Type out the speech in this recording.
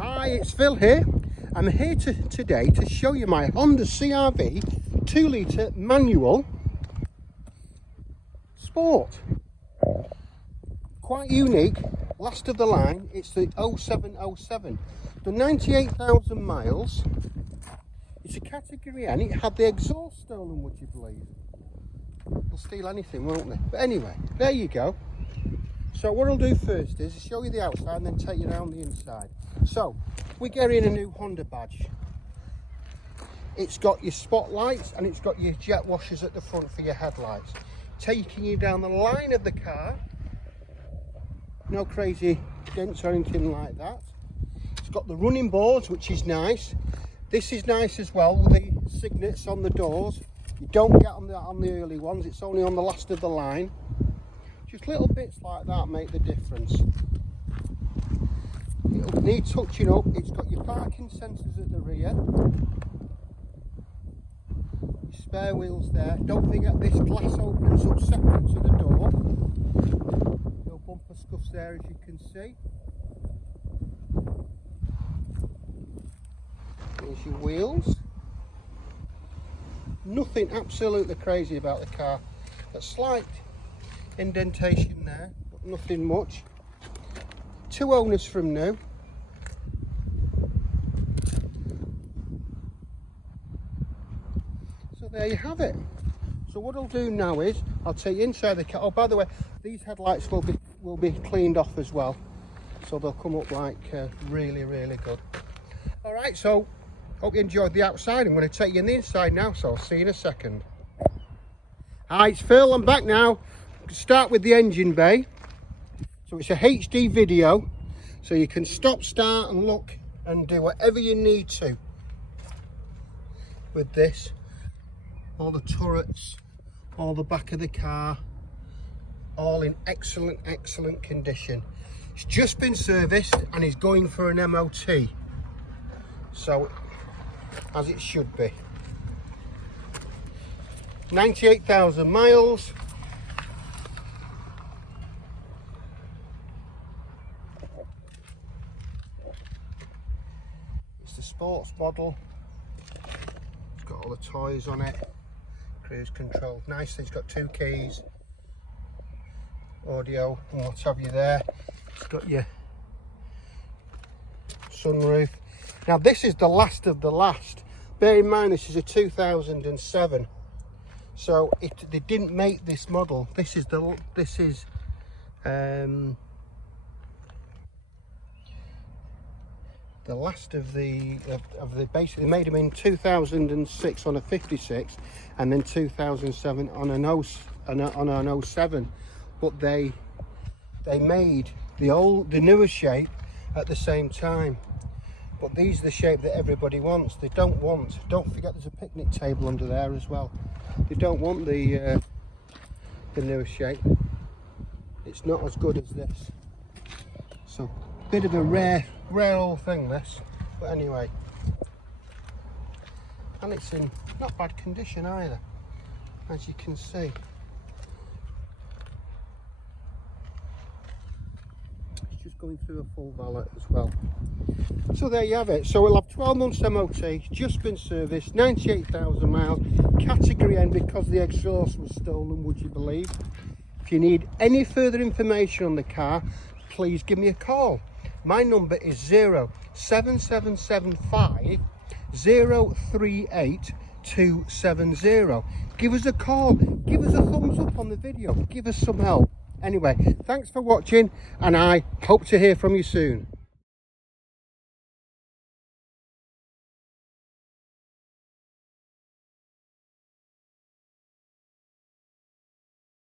Hi, it's Phil here. I'm here today to show you my Honda CR-V 2-litre manual sport. Quite unique, last of the line. It's the 0707. The 98,000 miles. It's a category N. It had the exhaust stolen, would you believe? They'll steal anything, won't they? But anyway, there you go. So what I'll do first is show you the outside and then take you around the inside. So we're getting a new Honda badge. It's got your spotlights and it's got your jet washers at the front for your headlights, taking you down the line of the car. No crazy dents or anything like that. It's got the running boards, which is nice. This is nice as well with the signets on the doors. You don't get on the early ones, it's only on the last of the line. Just little bits like that make the difference. It'll need touching up. It's got your parking sensors at the rear. Your spare wheels there. Don't forget this glass opens up separate to the door. No bumper scuffs there, as you can see. There's your wheels. Nothing absolutely crazy about the car. A slight indentation there, but nothing much. 2 owners from new. So there you have it. So what I'll do now is I'll take you inside the car. Oh, by the way, these headlights will be cleaned off as well, so they'll come up like really good. All right, so hope you enjoyed the outside. I'm going to take you in the inside now, so I'll see you in a second. Hi, it's Phil. I'm back now. Start with the engine bay. So it's a HD video, so you can stop, start and look and do whatever you need to with this. All the turrets, all the back of the car, all in excellent condition. It's just been serviced and is going for an MOT, so as it should be. 98,000 miles. It's the sports model. It's got all the toys on it. Cruise control. Nice, it's got 2 keys. Audio and what have you there. It's got your sunroof. Now this is the last of the last. Bear in mind this is a 2007. So they didn't make this model. This is the last of the basically made them in 2006 on a 56 and then 2007 on an 07, but they made the newer shape at the same time. But these are the shape that everybody wants. Don't forget there's a picnic table under there as well. They don't want the newer shape. It's not as good as this. So bit of a rare old thing this, but anyway. And it's in not bad condition either, as you can see. It's just going through a full valet as well. So there you have it. So we'll have 12 months MOT, just been serviced, 98,000 miles, category N because the exhaust was stolen, would you believe? If you need any further information on the car, please give me a call. My number is 07775 038 270. Give us a call, give us a thumbs up on the video, give us some help. Anyway, thanks for watching and I hope to hear from you soon.